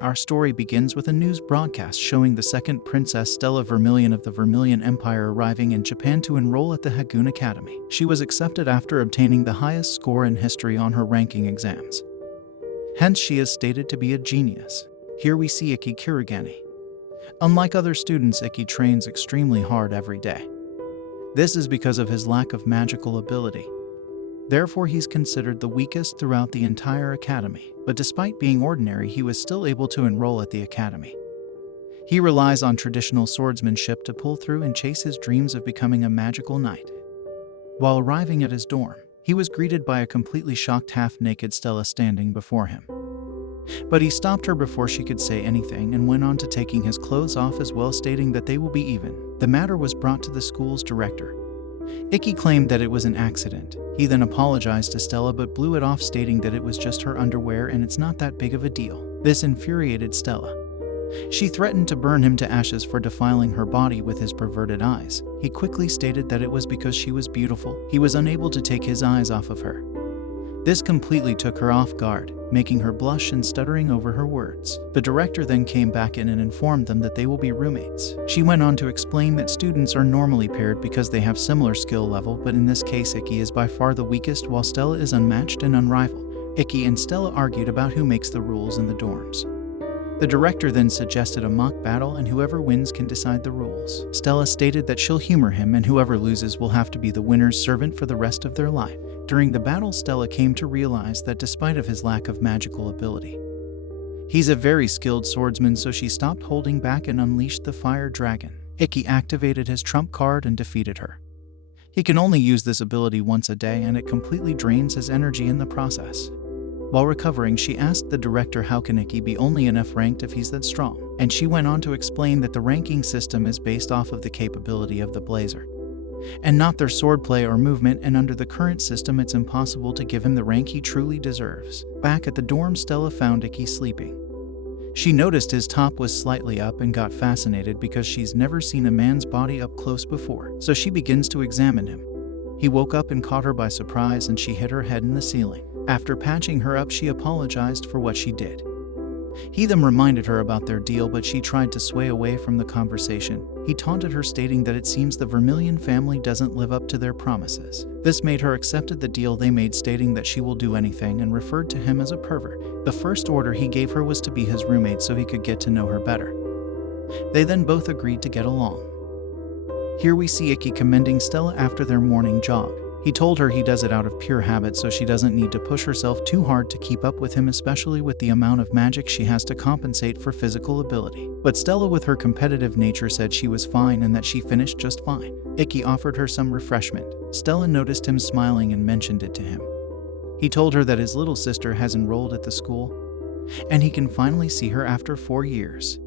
Our story begins with a news broadcast showing the second Princess Stella Vermillion of the Vermillion Empire arriving in Japan to enroll at the Hagun Academy. She was accepted after obtaining the highest score in history on her ranking exams. Hence, she is stated to be a genius. Here we see Ikki Kurogane. Unlike other students, Ikki trains extremely hard every day. This is because of his lack of magical ability. Therefore, he's considered the weakest throughout the entire academy. But despite being ordinary, he was still able to enroll at the academy. He relies on traditional swordsmanship to pull through and chase his dreams of becoming a magical knight. While arriving at his dorm, he was greeted by a completely shocked half-naked Stella standing before him. But he stopped her before she could say anything and went on to taking his clothes off as well, stating that they will be even. The matter was brought to the school's director. Ikki claimed that it was an accident. He then apologized to Stella but blew it off, stating that it was just her underwear and it's not that big of a deal. This infuriated Stella. She threatened to burn him to ashes for defiling her body with his perverted eyes. He quickly stated that it was because she was beautiful. He was unable to take his eyes off of her. This completely took her off guard, making her blush and stuttering over her words. The director then came back in and informed them that they will be roommates. She went on to explain that students are normally paired because they have similar skill level, but in this case Ikki is by far the weakest while Stella is unmatched and unrivaled. Ikki and Stella argued about who makes the rules in the dorms. The director then suggested a mock battle and whoever wins can decide the rules. Stella stated that she'll humor him and whoever loses will have to be the winner's servant for the rest of their life. During the battle, Stella came to realize that despite of his lack of magical ability, he's a very skilled swordsman, so she stopped holding back and unleashed the fire dragon. Ikki activated his trump card and defeated her. He can only use this ability once a day and it completely drains his energy in the process. While recovering, she asked the director how can Ikki be only an F ranked if he's that strong, and she went on to explain that the ranking system is based off of the capability of the blazer, and not their swordplay or movement, and under the current system it's impossible to give him the rank he truly deserves. Back at the dorm, Stella found Ikki sleeping. She noticed his top was slightly up and got fascinated because she's never seen a man's body up close before, so she begins to examine him. He woke up and caught her by surprise and she hit her head in the ceiling. After patching her up, she apologized for what she did. He then reminded her about their deal, but she tried to sway away from the conversation. He taunted her, stating that it seems the Vermillion family doesn't live up to their promises. This made her accept the deal they made, stating that she will do anything, and referred to him as a pervert. The first order he gave her was to be his roommate so he could get to know her better. They then both agreed to get along. Here we see Ikki commending Stella after their morning jog. He told her he does it out of pure habit so she doesn't need to push herself too hard to keep up with him, especially with the amount of magic she has to compensate for physical ability. But Stella, with her competitive nature, said she was fine and that she finished just fine. Ikki offered her some refreshment. Stella noticed him smiling and mentioned it to him. He told her that his little sister has enrolled at the school and he can finally see her after 4 years.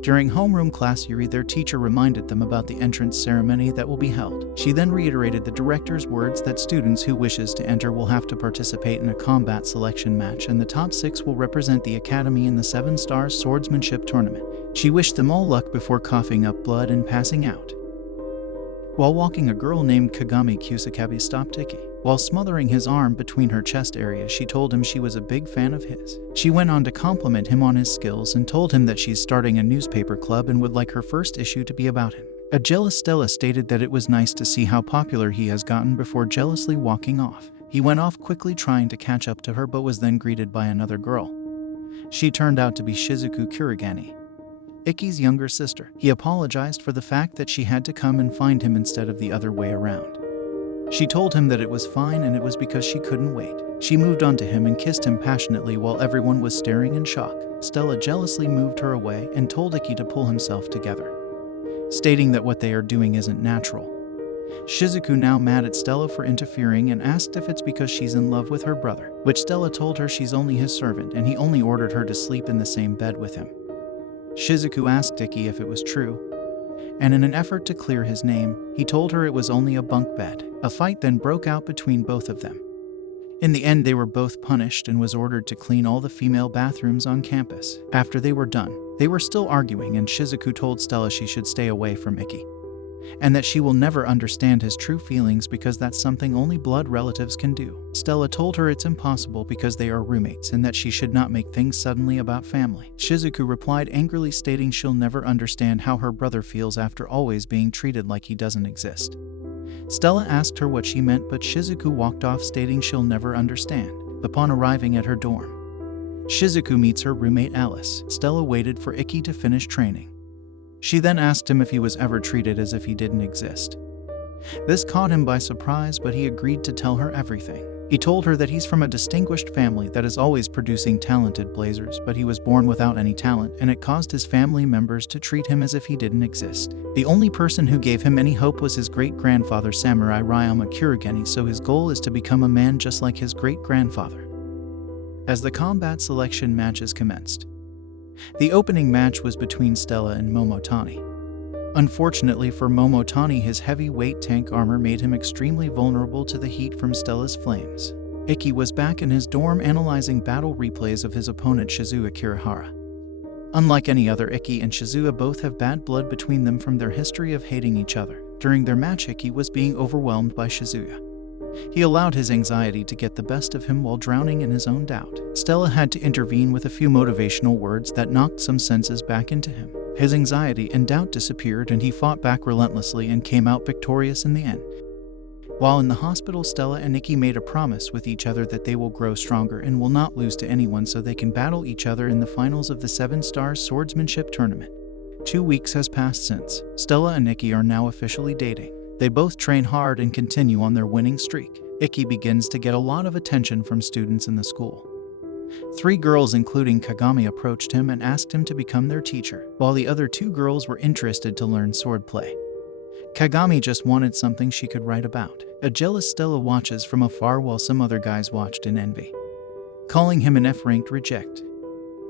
During homeroom class, Yuri, their teacher, reminded them about the entrance ceremony that will be held. She then reiterated the director's words that students who wishes to enter will have to participate in a combat selection match, and the top 6 will represent the academy in the 7 Stars Swordsmanship Tournament. She wished them all luck before coughing up blood and passing out. While walking, a girl named Kagami Kusakabe stopped Ikki. While smothering his arm between her chest area, she told him she was a big fan of his. She went on to compliment him on his skills and told him that she's starting a newspaper club and would like her first issue to be about him. A jealous Stella stated that it was nice to see how popular he has gotten before jealously walking off. He went off quickly trying to catch up to her, but was then greeted by another girl. She turned out to be Shizuku Kurogane, Ikki's younger sister. He apologized for the fact that she had to come and find him instead of the other way around. She told him that it was fine and it was because she couldn't wait. She moved on to him and kissed him passionately while everyone was staring in shock. Stella jealously moved her away and told Ikki to pull himself together, stating that what they are doing isn't natural. Shizuku, now mad at Stella for interfering, and asked if it's because she's in love with her brother, which Stella told her she's only his servant and he only ordered her to sleep in the same bed with him. Shizuku asked Ikki if it was true, and in an effort to clear his name, he told her it was only a bunk bed. A fight then broke out between both of them. In the end, they were both punished and was ordered to clean all the female bathrooms on campus. After they were done, they were still arguing and Shizuku told Stella she should stay away from Ikki. and that she will never understand his true feelings because that's something only blood relatives can do. Stella told her it's impossible because they are roommates and that she should not make things suddenly about family. Shizuku replied angrily, stating she'll never understand how her brother feels after always being treated like he doesn't exist. Stella asked her what she meant, but Shizuku walked off, stating she'll never understand. Upon arriving at her dorm, Shizuku meets her roommate Alice. Stella waited for Ikki to finish training. She then asked him if he was ever treated as if he didn't exist. This caught him by surprise, but he agreed to tell her everything. He told her that he's from a distinguished family that is always producing talented blazers, but he was born without any talent, and it caused his family members to treat him as if he didn't exist. The only person who gave him any hope was his great-grandfather Samurai Ryoma Kurogane, so his goal is to become a man just like his great-grandfather. As the combat selection matches commenced, the opening match was between Stella and Momotani. Unfortunately for Momotani, his heavy-weight tank armor made him extremely vulnerable to the heat from Stella's flames. Ikki was back in his dorm analyzing battle replays of his opponent Shizuya Kirihara. Unlike any other, Ikki and Shizuya both have bad blood between them from their history of hating each other. During their match, Ikki was being overwhelmed by Shizuya. He allowed his anxiety to get the best of him while drowning in his own doubt. Stella had to intervene with a few motivational words that knocked some senses back into him. His anxiety and doubt disappeared, and he fought back relentlessly and came out victorious in the end. While in the hospital, Stella and Ikki made a promise with each other that they will grow stronger and will not lose to anyone so they can battle each other in the finals of the 7 Stars Swordsmanship Tournament. 2 weeks has passed since. Stella and Ikki are now officially dating. They both train hard and continue on their winning streak. Ikki begins to get a lot of attention from students in the school. 3 girls, including Kagami, approached him and asked him to become their teacher, while the other 2 girls were interested to learn swordplay. Kagami just wanted something she could write about. A jealous Stella watches from afar while some other guys watched in envy, calling him an F-ranked reject,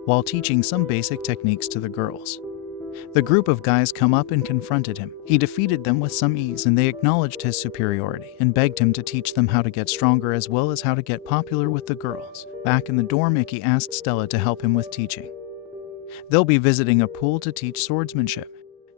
while teaching some basic techniques to the girls. The group of guys come up and confronted him. He defeated them with some ease, and they acknowledged his superiority and begged him to teach them how to get stronger as well as how to get popular with the girls. Back in the dorm, Ikki asked Stella to help him with teaching. They'll be visiting a pool to teach swordsmanship.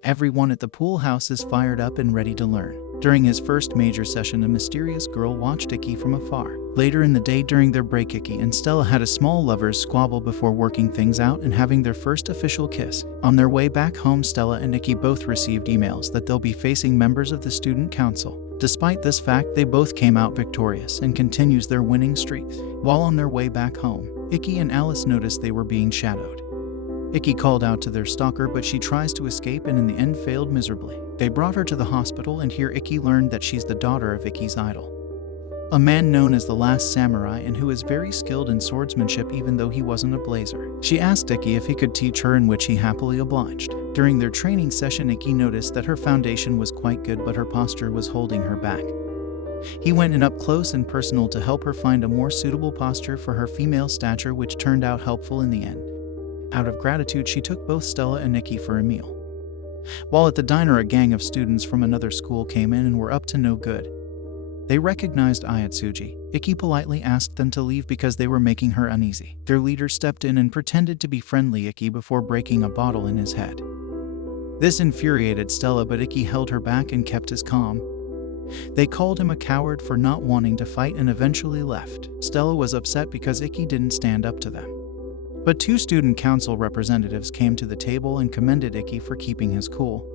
Everyone at the pool house is fired up and ready to learn. During his first major session, a mysterious girl watched Ikki from afar. Later in the day, during their break, Ikki and Stella had a small lovers' squabble before working things out and having their first official kiss. On their way back home, Stella and Ikki both received emails that they'll be facing members of the student council. Despite this fact, they both came out victorious and continues their winning streak. While on their way back home, Ikki and Alice noticed they were being shadowed. Ikki called out to their stalker, but she tries to escape and in the end failed miserably. They brought her to the hospital, and here Ikki learned that she's the daughter of Ikki's idol, a man known as the Last Samurai and who is very skilled in swordsmanship even though he wasn't a blazer. She asked Ikki if he could teach her, in which he happily obliged. During their training session, Ikki noticed that her foundation was quite good, but her posture was holding her back. He went in up close and personal to help her find a more suitable posture for her female stature, which turned out helpful in the end. Out of gratitude, she took both Stella and Ikki for a meal. While at the diner, a gang of students from another school came in and were up to no good. They recognized Ayatsuji. Ikki politely asked them to leave because they were making her uneasy. Their leader stepped in and pretended to be friendly Ikki before breaking a bottle in his head. This infuriated Stella, but Ikki held her back and kept his calm. They called him a coward for not wanting to fight and eventually left. Stella was upset because Ikki didn't stand up to them. But 2 student council representatives came to the table and commended Ikki for keeping his cool,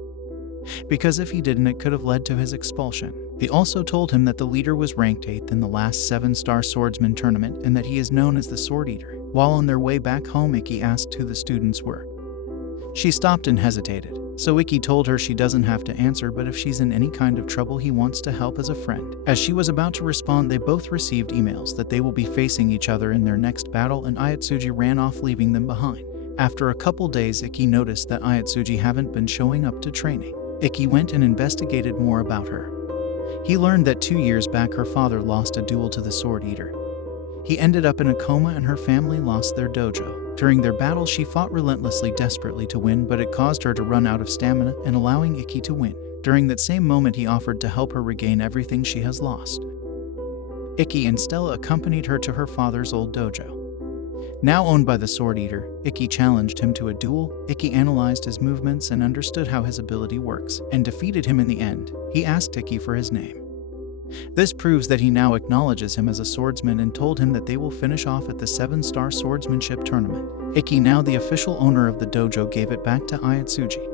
because if he didn't, it could have led to his expulsion. They also told him that the leader was ranked 8th in the last 7-star swordsman tournament and that he is known as the Sword Eater. While on their way back home, Ikki asked who the students were. She stopped and hesitated, so Ikki told her she doesn't have to answer, but if she's in any kind of trouble, he wants to help as a friend. As she was about to respond, they both received emails that they will be facing each other in their next battle, and Ayatsuji ran off, leaving them behind. After a couple days, Ikki noticed that Ayatsuji haven't been showing up to training. Ikki went and investigated more about her. He learned that 2 years back her father lost a duel to the Sword Eater. He ended up in a coma and her family lost their dojo. During their battle, she fought relentlessly, desperately to win, but it caused her to run out of stamina and allowing Ikki to win. During that same moment, he offered to help her regain everything she has lost. Ikki and Stella accompanied her to her father's old dojo. Now owned by the Sword Eater, Ikki challenged him to a duel. Ikki analyzed his movements and understood how his ability works, and defeated him in the end. He asked Ikki for his name. This proves that he now acknowledges him as a swordsman and told him that they will finish off at the 7-star swordsmanship tournament. Ikki, now the official owner of the dojo, gave it back to Ayatsuji.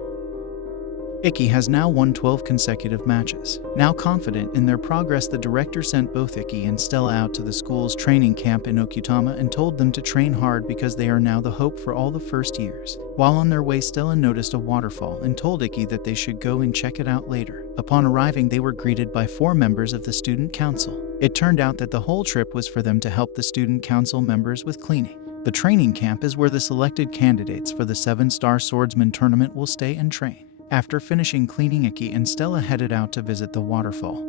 Ikki has now won 12 consecutive matches. Now confident in their progress, the director sent both Ikki and Stella out to the school's training camp in Okutama and told them to train hard because they are now the hope for all the first years. While on their way, Stella noticed a waterfall and told Ikki that they should go and check it out later. Upon arriving, they were greeted by 4 members of the student council. It turned out that the whole trip was for them to help the student council members with cleaning. The training camp is where the selected candidates for the 7-star swordsman tournament will stay and train. After finishing cleaning, Ikki and Stella headed out to visit the waterfall.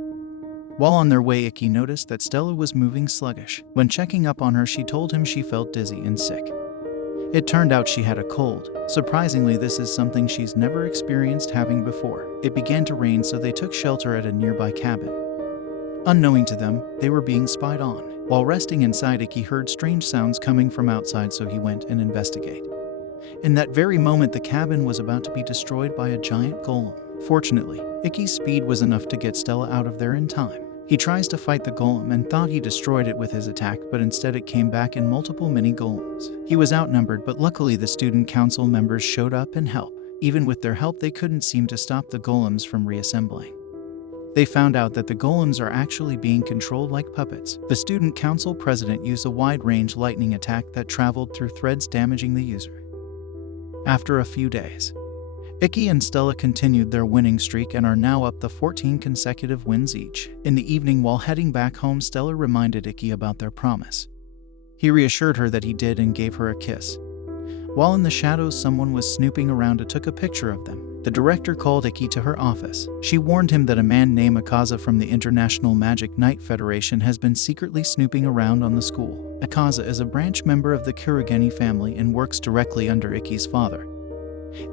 While on their way, Ikki noticed that Stella was moving sluggish. When checking up on her, she told him she felt dizzy and sick. It turned out she had a cold. Surprisingly, this is something she's never experienced having before. It began to rain, so they took shelter at a nearby cabin. Unknowing to them, they were being spied on. While resting inside, Ikki heard strange sounds coming from outside, so he went and investigated. In that very moment, the cabin was about to be destroyed by a giant golem. Fortunately, Ikki's speed was enough to get Stella out of there in time. He tries to fight the golem and thought he destroyed it with his attack, but instead it came back in multiple mini golems. He was outnumbered, but luckily the student council members showed up and helped. Even with their help, they couldn't seem to stop the golems from reassembling. They found out that the golems are actually being controlled like puppets. The student council president used a wide-range lightning attack that traveled through threads, damaging the user. After a few days, Ikki and Stella continued their winning streak and are now up to 14 consecutive wins each. In the evening, while heading back home, Stella reminded Ikki about their promise. He reassured her that he did and gave her a kiss. While in the shadows, someone was snooping around and took a picture of them. The director called Ikki to her office. She warned him that a man named Akaza from the International Mage-Knight Federation has been secretly snooping around on the school. Akaza is a branch member of the Kurogane family and works directly under Ikki's father.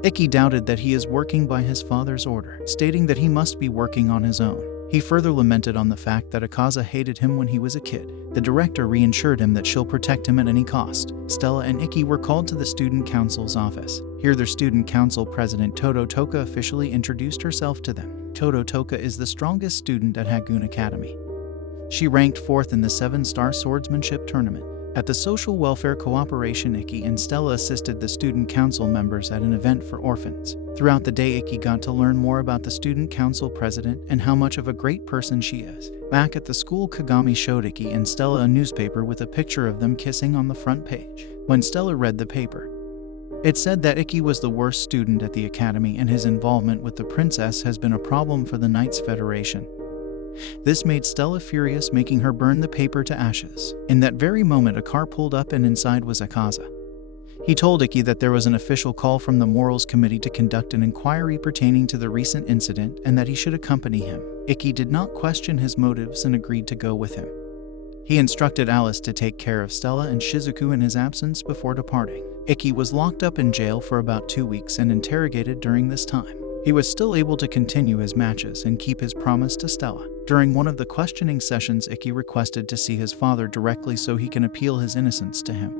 Ikki doubted that he is working by his father's order, stating that he must be working on his own. He further lamented on the fact that Akaza hated him when he was a kid. The director reassured him that she'll protect him at any cost. Stella and Ikki were called to the student council's office. Here, their student council president Todo Toka officially introduced herself to them. Todo Toka is the strongest student at Hagun Academy. She ranked 4th in the 7-star swordsmanship tournament. At the Social Welfare Cooperation, Ikki and Stella assisted the student council members at an event for orphans. Throughout the day, Ikki got to learn more about the student council president and how much of a great person she is. Back at the school, Kagami showed Ikki and Stella a newspaper with a picture of them kissing on the front page. When Stella read the paper, it said that Ikki was the worst student at the academy and his involvement with the princess has been a problem for the Knights Federation. This made Stella furious, making her burn the paper to ashes. In that very moment, a car pulled up and inside was Akaza. He told Ikki that there was an official call from the Morals Committee to conduct an inquiry pertaining to the recent incident and that he should accompany him. Ikki did not question his motives and agreed to go with him. He instructed Alice to take care of Stella and Shizuku in his absence before departing. Ikki was locked up in jail for about 2 weeks and interrogated during this time. He was still able to continue his matches and keep his promise to Stella. During one of the questioning sessions, Ikki requested to see his father directly so he can appeal his innocence to him.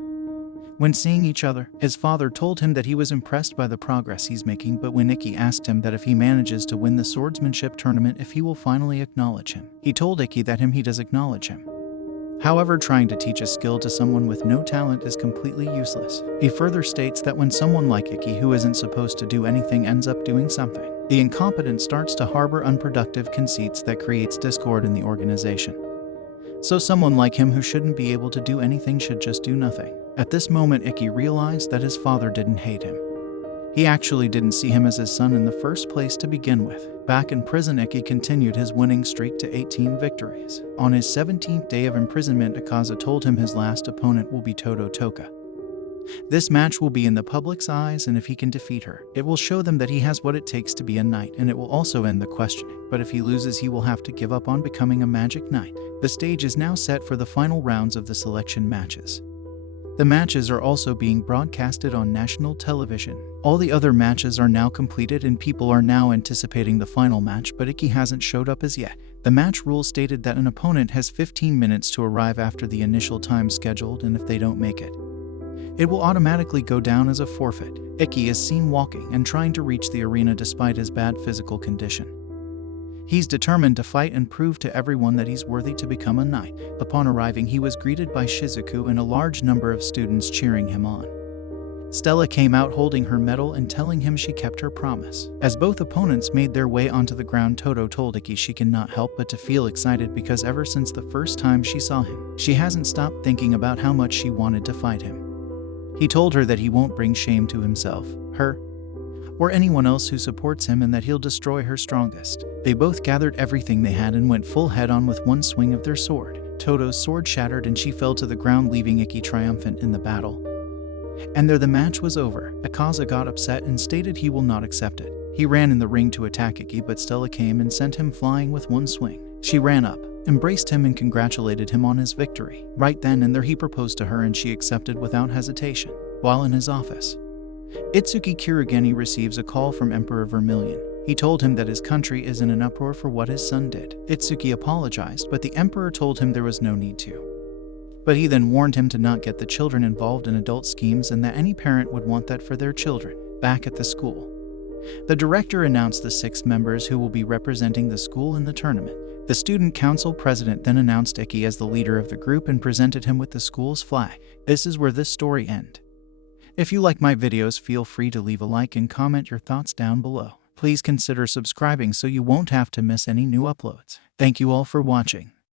When seeing each other, his father told him that he was impressed by the progress he's making, but when Ikki asked him that if he manages to win the swordsmanship tournament, if he will finally acknowledge him. He told Ikki that he does acknowledge him. However, trying to teach a skill to someone with no talent is completely useless. He further states that when someone like Ikki, who isn't supposed to do anything, ends up doing something, the incompetent starts to harbor unproductive conceits that creates discord in the organization. So someone like him who shouldn't be able to do anything should just do nothing. At this moment, Ikki realized that his father didn't hate him. He actually didn't see him as his son in the first place to begin with. Back in prison, Ikki continued his winning streak to 18 victories. On his 17th day of imprisonment, Akaza told him his last opponent will be Todo Toka. This match will be in the public's eyes, and if he can defeat her, it will show them that he has what it takes to be a knight, and it will also end the questioning. But if he loses, he will have to give up on becoming a magic knight. The stage is now set for the final rounds of the selection matches. The matches are also being broadcasted on national television. All the other matches are now completed and people are now anticipating the final match, but Ikki hasn't showed up as yet. The match rules stated that an opponent has 15 minutes to arrive after the initial time scheduled, and if they don't make it, it will automatically go down as a forfeit. Ikki is seen walking and trying to reach the arena despite his bad physical condition. He's determined to fight and prove to everyone that he's worthy to become a knight. Upon arriving, he was greeted by Shizuku and a large number of students cheering him on. Stella came out holding her medal and telling him she kept her promise. As both opponents made their way onto the ground, Toto told Ikki she cannot help but to feel excited because ever since the first time she saw him, she hasn't stopped thinking about how much she wanted to fight him. He told her that he won't bring shame to himself, her, or anyone else who supports him, and that he'll destroy her strongest. They both gathered everything they had and went full head-on with one swing of their sword. Toto's sword shattered and she fell to the ground, leaving Ikki triumphant in the battle. And there the match was over. Akaza got upset and stated he will not accept it. He ran in the ring to attack Ikki, but Stella came and sent him flying with one swing. She ran up, embraced him and congratulated him on his victory. Right then and there he proposed to her and she accepted without hesitation. While in his office, Ikki Kurogane receives a call from Emperor Vermillion. He told him that his country is in an uproar for what his son did. Ikki apologized, but the emperor told him there was no need to. But he then warned him to not get the children involved in adult schemes and that any parent would want that for their children. Back at the school, the director announced the 6 members who will be representing the school in the tournament. The student council president then announced Ikki as the leader of the group and presented him with the school's flag. This is where this story ends. If you like my videos, feel free to leave a like and comment your thoughts down below. Please consider subscribing so you won't have to miss any new uploads. Thank you all for watching.